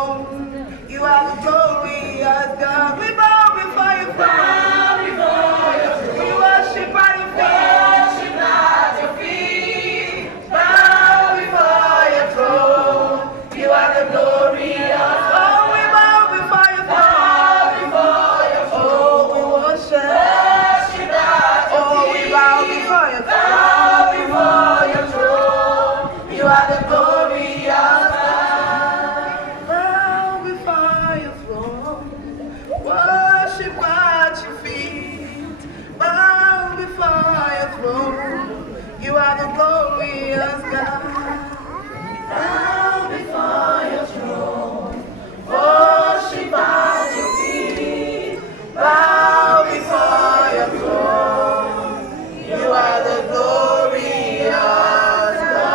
throne. You are the glorious God. We bow before your throne. We worship at your feet. Bow before your throne. You are the glorious. Oh, we bow before your throne. Oh, we worship. Oh, we bow before your throne. You are the glorious God. Bow before your throne. Worship at your feet. Bow before your throne. You are the glorious God. Bow before your throne. Worship at your feet. Bow before your throne. You are the glorious God.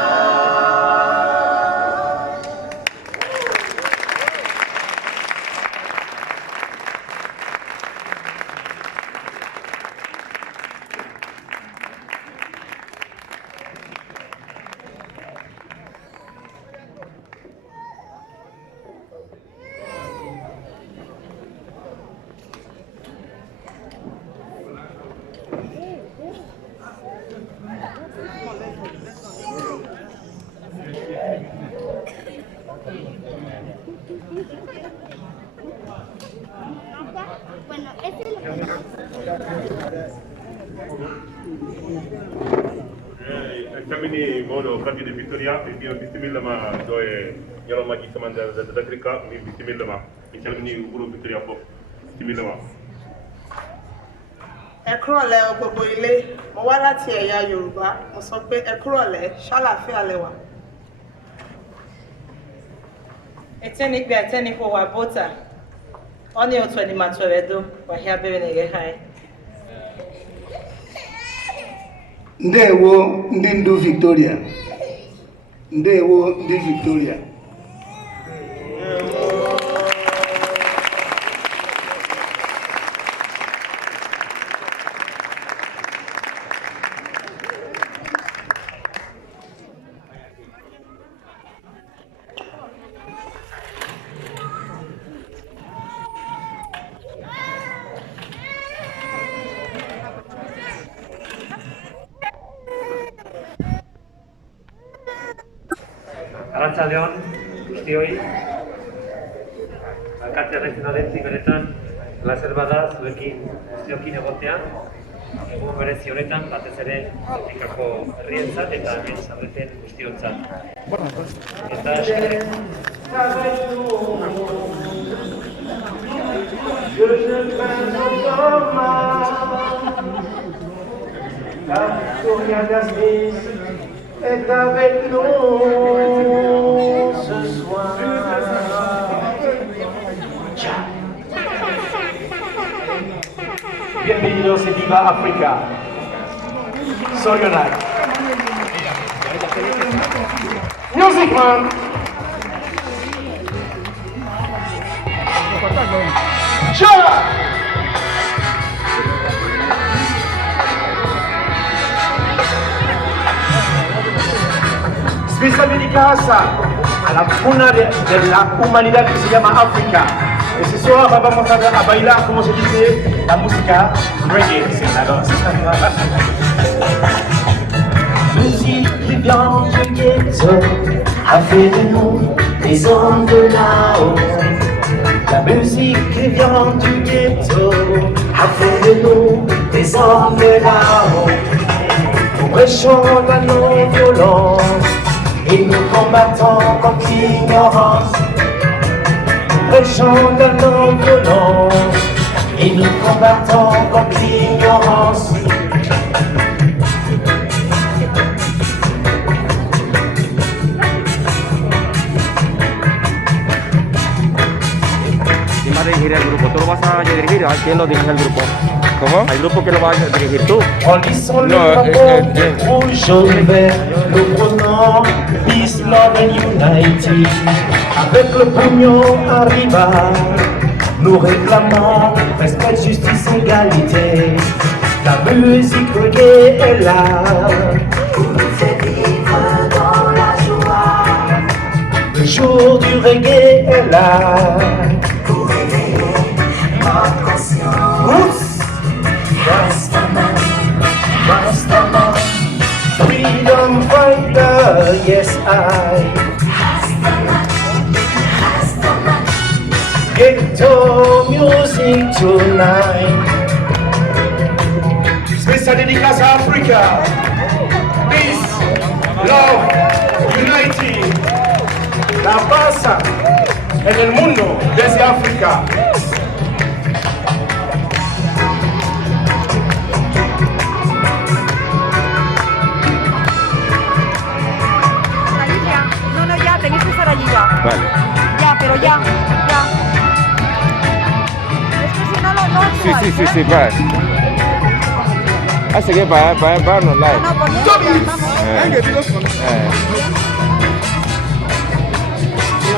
Bueno, este es Kamini mono kadi de Victoria e biyo bismillah ma do e yalo ma ci samanda da Afrika mi bismillah ma e kamini guru Victoria fo bismillah ma Ẹ kúrọ̀lẹ́ gbogbo ilé, mo wá láti ẹ̀yà Yorùbá, mo sọ pé ẹ kúrọ̀lẹ́, ṣàlàáfíà lẹ́wà. Etenikpe eteniko wa bota. Oni otu ni matweredo wa hia bere na yehai. Ndewo ndị ndu Victoria. Ndewo ndị Victoria. Arratsaldeon guztioi. Alkate regionalentik benetan lazer bada zuekin guztiokin egotea. Egun berezi honetan batez ere Afrikako herrientzat eta hemen zaudeten guztiontzat. Eta est avec nous ce soir. Bienvenidos en Viva Africa. Sorional. Music man. Sure. Especial dedicada a la cuna de la humanidad que se llama África. Este soir vamos a bailar, como se dice, la música reggae. Musique qui vient du ghetto a fait de nous des hommes de là-haut. La musique qui vient du ghetto a fait de nous des hommes de là-haut. Nous prêchons la non-violence et nous combattons contre l'ignorance. Nous prêchons la non-violence et nous combattons contre l'ignorance. Dirigir el grupo, ¿tú lo vas a dirigir? ¿A quién lo dirige el grupo? ¿Cómo? ¿Al grupo que lo vas a dirigir tú? Relissons le drapeau rouge, jaune, vert, le prenons, peace, love and unity. Avec le pognon arriva, nous réclamons respect, justice, égalité. La musique reggae est là, pour nous faire vivre dans la joie. Le jour du reggae est là pour réveiller notre conscience. Rastaman, Rastaman, freedom fighter, yes I. Ghetto music tonight. Spécial dédicace à Africa. Peace, love, unity. La paz en el mundo desde África. No, ya, tenéis que estar allí ya. Vale. Ya, pero ya. Es que si no, no Sí, va. Así que va no live. No, pues vamos.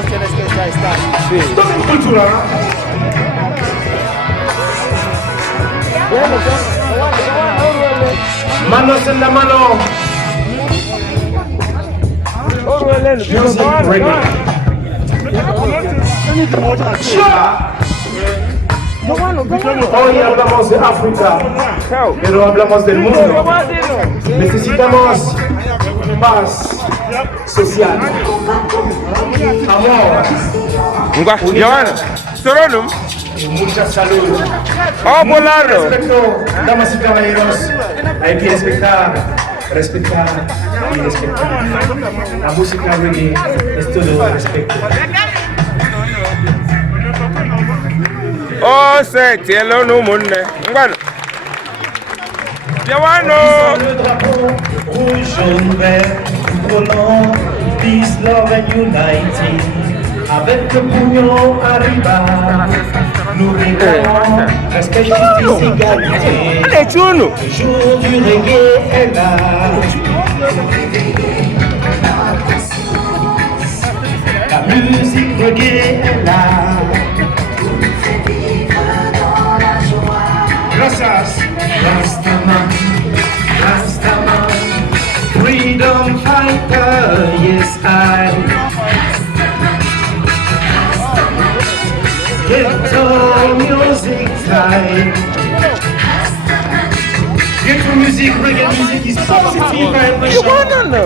Tienes que ya estar. Sí. Cultura. Manos en la mano. Music reggae. Hoy hablamos de África, pero hablamos del mundo. Necesitamos paz social, amor, Giovanna, Soronum. y mucha salud. Oh, Polaro. Respeto, damas y caballeros, hay que respetar y respetar. La música reggae es todo respeto. Oh, se cielo no munne. Ngwan. Giovanna. Le drapeau rouge, jaune, vert, volant, peace, love and unity. Avec le pognon arriva, nous réclamons respect, justice, égalité. Allez, Chuno. Le jour du reggae est là. La musique reggae est là. Gracias. Rastaman, Rastaman, freedom fighter, yes I. Ghetto music time. Ghetto music, reggae music is positive vibration. Giovanna.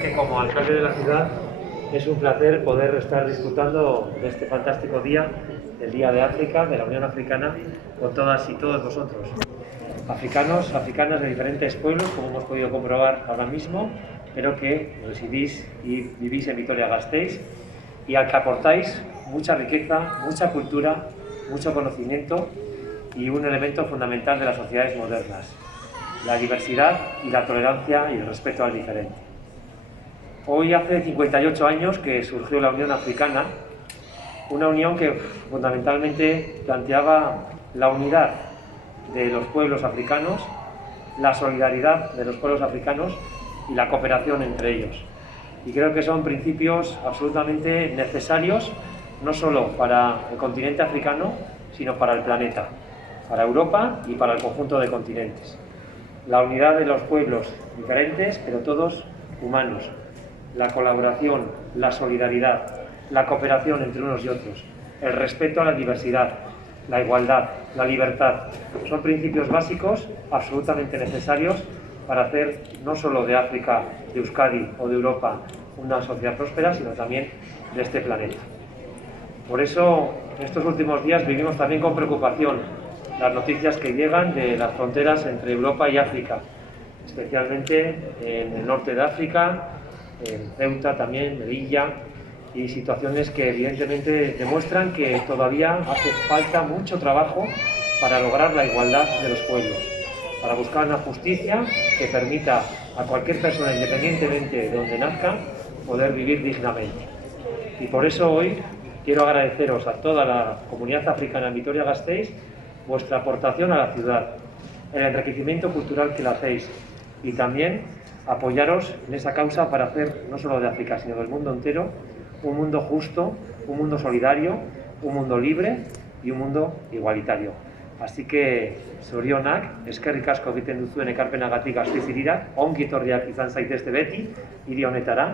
que como alcalde de la ciudad es un placer poder estar disfrutando de este fantástico día, el Día de África, de la Unión Africana, con todas y todos vosotros. Africanos, africanas de diferentes pueblos, como hemos podido comprobar ahora mismo, pero que residís y vivís en Vitoria-Gasteiz y al que aportáis mucha riqueza, mucha cultura, mucho conocimiento y un elemento fundamental de las sociedades modernas, la diversidad y la tolerancia y el respeto al diferente. Hoy hace 58 años que surgió la Unión Africana, una unión que fundamentalmente planteaba la unidad de los pueblos africanos, la solidaridad de los pueblos africanos y la cooperación entre ellos. Y creo que son principios absolutamente necesarios, no solo para el continente africano, sino para el planeta, para Europa y para el conjunto de continentes. La unidad de los pueblos diferentes, pero todos humanos. La colaboración, la solidaridad, la cooperación entre unos y otros, el respeto a la diversidad, la igualdad, la libertad, son principios básicos absolutamente necesarios para hacer no solo de África, de Euskadi o de Europa una sociedad próspera, sino también de este planeta. Por eso, estos últimos días vivimos también con preocupación las noticias que llegan de las fronteras entre Europa y África, especialmente en el norte de África, en Ceuta también, Melilla, y situaciones que evidentemente demuestran que todavía hace falta mucho trabajo para lograr la igualdad de los pueblos, para buscar una justicia que permita a cualquier persona, independientemente de donde nazca, poder vivir dignamente. Y por eso hoy quiero agradeceros a toda la comunidad africana en Vitoria-Gasteiz vuestra aportación a la ciudad, el enriquecimiento cultural que la hacéis y también apoyaros en esa causa para hacer no solo de África, sino del mundo entero, un mundo justo, un mundo solidario, un mundo libre y un mundo igualitario. Así que, zorionak, eskerrik asko egiten duzuen ekarpenagatik Gasteiz hirira, ongi etorriak izan zaitezte beti hiri honetara,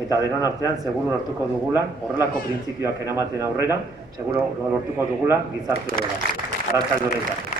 eta denon artean seguru lortuko dugula, horrelako printzipioak eramaten aurrera, seguru lortuko dugula gizarte hobea. Arratsalde honetan.